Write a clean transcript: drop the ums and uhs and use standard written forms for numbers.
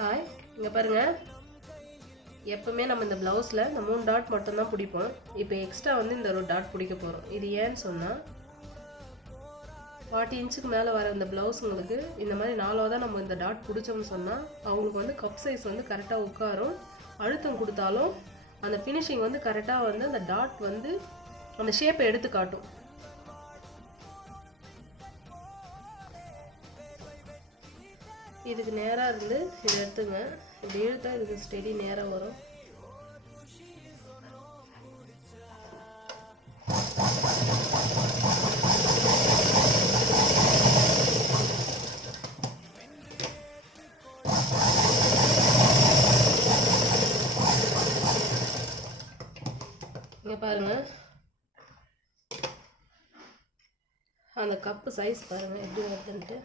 Hi, இங்கே பாருங்கள். எப்போவுமே நம்ம இந்த ப்ளவுஸில் இந்த 3 டாட் மட்டும்தான் பிடிப்போம். இப்போ எக்ஸ்ட்ரா வந்து இந்த ஒரு டாட் பிடிக்க போகிறோம். இது ஏன்னு சொன்னால் 40 இன்ச்சுக்கு மேலே வர இந்த ப்ளவுஸுங்களுக்கு இந்த மாதிரி 4வது தான் நம்ம இந்த டாட் பிடிச்சோம்னு சொன்னால் அவங்களுக்கு வந்து கப் சைஸ் வந்து கரெக்டாக உட்காரும். அழுத்தம் கொடுத்தாலும் அந்த ஃபினிஷிங் வந்து கரெக்டாக வந்து அந்த டாட் வந்து அந்த ஷேப்பை எடுத்து காட்டும். இதுக்கு நேராக இருந்து இதை எடுத்துங்க. இப்படி இழுத்தா இதுக்கு ஸ்டெடி நேராக வரும். இங்கே பாருங்கள், அந்த கப்பு சைஸ் பாருங்கள் எப்படி வருதுன்ட்டு.